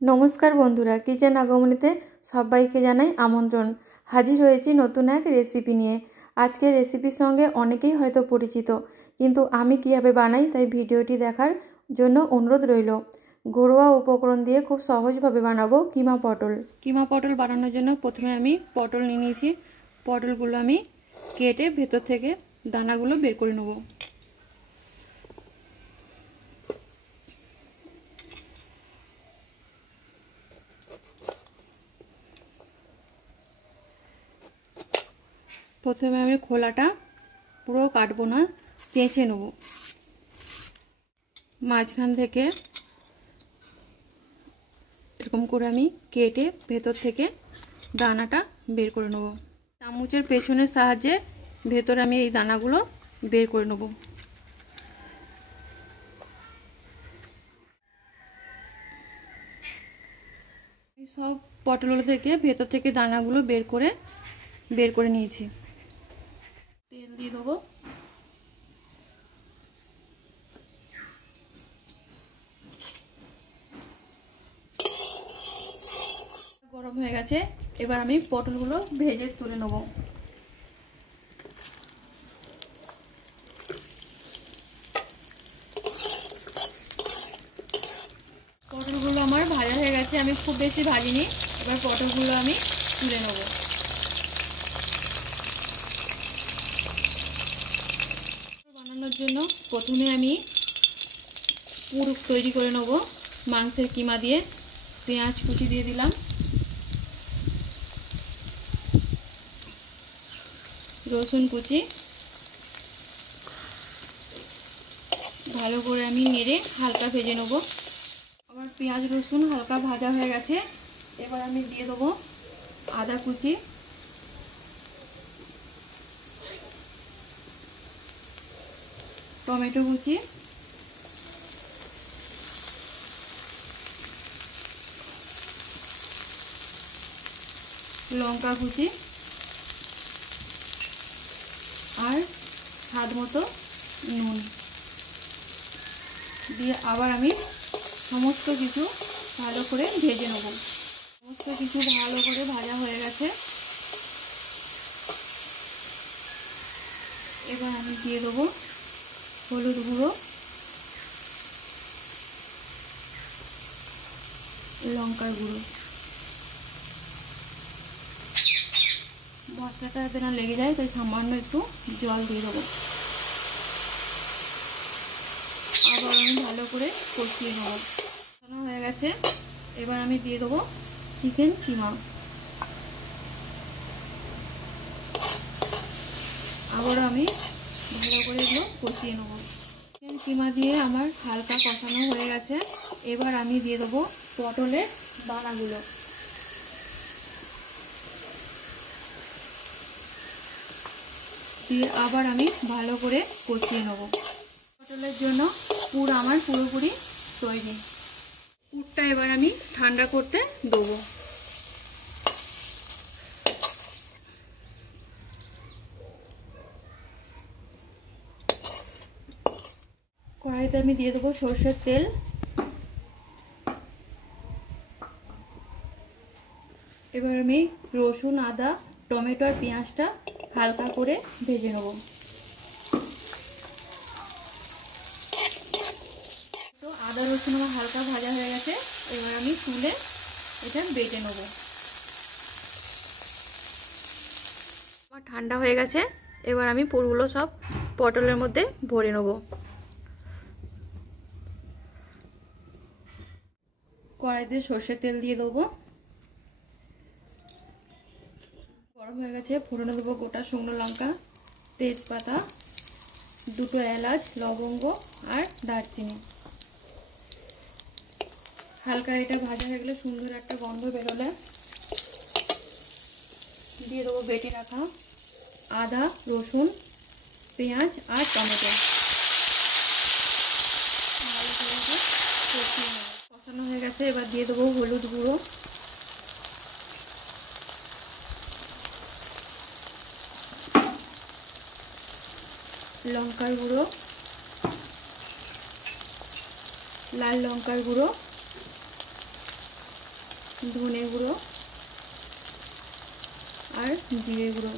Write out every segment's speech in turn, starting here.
নমস্কার বন্ধুরা, কিচেন আগমনীতে সবাইকে জানাই আমন্ত্রণ। হাজির হয়েছি নতুন এক রেসিপি নিয়ে। আজকের রেসিপির সঙ্গে অনেকেই হয়তো পরিচিত, কিন্তু আমি কীভাবে বানাই তাই ভিডিওটি দেখার জন্য অনুরোধ রইল। ঘরোয়া উপকরণ দিয়ে খুব সহজভাবে বানাবো কিমা পটল। কিমা পটল বানানোর জন্য প্রথমে আমি পটল নিয়ে নিয়েছি। পটলগুলো আমি কেটে ভেতর থেকে দানাগুলো বের করে নেব। প্রথমে আমি খোলাটা পুরো কাটবো না, চেঁচে নেব। মাঝখান থেকে এরকম করে আমি কেটে ভেতর থেকে দানাটা বের করে নেব। চামচের পেছনের সাহায্যে ভেতরে আমি এই দানাগুলো বের করে নেব। সব পটলগুলো থেকে ভেতর থেকে দানাগুলো বের করে নিয়েছি। তেল দিয়ে দেবো। গরম হয়ে গেছে, এবার আমি পটলগুলো ভেজে তুলে নেব। পটলগুলো আমার ভাজা হয়ে গেছে, আমি খুব বেশি ভাজিনি। এবার পটলগুলো আমি তুলে নেব। বানানোর জন্য প্রথমে আমি পুর তৈরি করে নেব। মাংসের কিমা দিয়ে পেঁয়াজ কুচি দিয়ে দিলাম, রসুন কুচি, ভালো করে আমি নেড়ে হালকা ভেজে নেব। আমার পেঁয়াজ রসুন হালকা ভাজা হয়ে গেছে, এবার আমি দিয়ে দেবো আদা কুচি, টমেটো কুচি, লঙ্কা কুচি আর স্বাদ মতো নুন দিয়ে আবার আমি সমস্ত কিছু ভালো করে ভেজে নেব। সমস্ত কিছু ভালো করে ভাজা হয়ে গেছে, এবার আমি দিয়ে দেবো হলুদ গুঁড়ো, লঙ্কার গুঁড়ো। মশলাটা যাতে না লেগে যায় তাই সামান্য একটু জল দিয়ে দেবো। আবার আমি ভালো করে কষিয়ে নেব। কষানো হয়ে গেছে, এবার আমি দিয়ে দেবো চিকেন কিমা। আবার আমি ভালো করে এগুলো কষিয়ে নেব। চিকেন কিমা দিয়ে আমার হালকা কষানো হয়ে গেছে, এবার আমি দিয়ে দেবো পটলের দানাগুলো। দিয়ে আবার আমি ভালো করে কষিয়ে নেব। পটলের জন্য পুর আমার পুরোপুরি তৈরি। পুরটা এবার আমি ঠান্ডা করতে দেবো। কড়াইতে আমি দিয়ে দেবো সরষের তেল। এবার আমি রসুন, আদা, টমেটো আর পেঁয়াজটা হালকা করে ভেজে নেব। তো আদা রসুন আমার হালকা ভাজা হয়ে গেছে, এবার আমি তুলে এটা বেটে নেব। আমার ঠান্ডা হয়ে গেছে, এবার আমি পুরগুলো সব পটলের মধ্যে ভরে নেব। কড়াইতে সর্ষের তেল দিয়ে দেবো। গরম হয়ে গেছে, ফোড়নে দেবো গোটা শুকনো লঙ্কা, তেজপাতা, দুটো এলাচ, লবঙ্গ আর দারচিনি। হালকা এটা ভাজা হয়ে গেলে সুন্দর একটা গন্ধ বেরোলে দিয়ে দেবো বেটে রাখা আদা, রসুন, পেঁয়াজ আর টমেটো। ভালো করে কষিয়ে নেব। কষানো হয়ে গেছে, এবার দিয়ে দেবো হলুদ গুঁড়ো, লঙ্কার গুঁড়ো, লাল লঙ্কার গুঁড়ো, ধনে গুঁড়ো আর জিরে গুঁড়ো।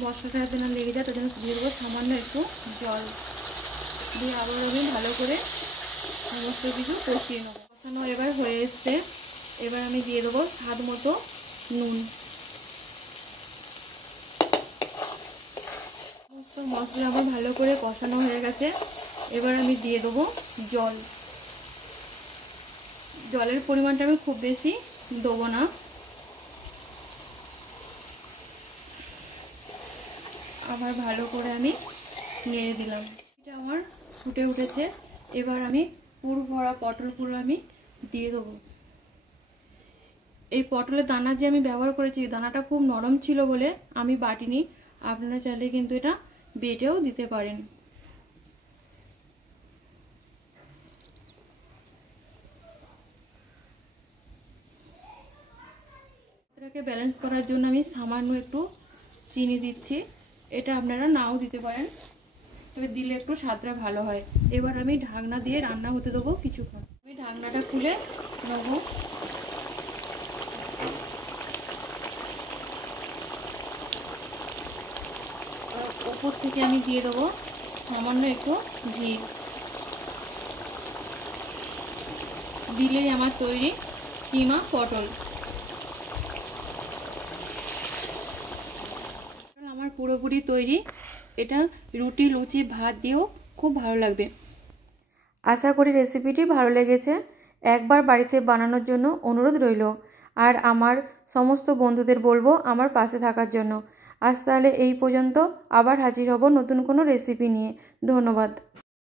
মশলাটা যাতে না লেগে যায় তার জন্য দিয়ে দেবো সামান্য একটু জল দিয়ে আবার আমি ভালো করে সমস্ত কিছু কষিয়ে নেবো। কষানো এবার হয়ে এসছে, এবার আমি দিয়ে দেবো স্বাদ মতো নুন। সমস্ত মশলা আবার ভালো করে কষানো হয়ে গেছে, এবার আমি দিয়ে দেবো জল। জলের পরিমাণটা আমি খুব বেশি দেবো না, আবার ভালো করে আমি নেড়ে দিলাম। এটা আমার ফুটে উঠেছে, এবার আমি পুর ভরা পটলগুলো আমি দিয়ে দেবো। এই পটলের দানা যে আমি ব্যবহার করেছি, দানাটা খুব নরম ছিল বলে আমি বাটিনি, আপনারা চাইলে কিন্তু এটা বেটেও দিতে পারেন। এটাকে ব্যালেন্স করার জন্য আমি সামান্য একটু চিনি দিচ্ছি, এটা আপনারা নাও দিতে পারেন, তবে দিলে একটু স্বাদটা ভালো হয়। এবার আমি ঢাকনা দিয়ে রান্না হতে দেবো কিছুক্ষণ। আমি ঢাকনাটা খুলে নেব। ওপর থেকে আমি দিয়ে দেবো সামান্য একটু ঘি। দিলেই আমার তৈরি কিমা পটল। আমার পুরোপুরি তৈরি, এটা রুটি লুচি ভাত দিয়েও খুব ভালো লাগবে। আশা করি রেসিপিটি ভালো লেগেছে। একবার বাড়িতে বানানোর জন্য অনুরোধ রইল, আর আমার সমস্ত বন্ধুদের বলবো আমার পাশে থাকার জন্য। আজ তাহলে এই পর্যন্ত, আবার হাজির হব নতুন কোনো রেসিপি নিয়ে। ধন্যবাদ।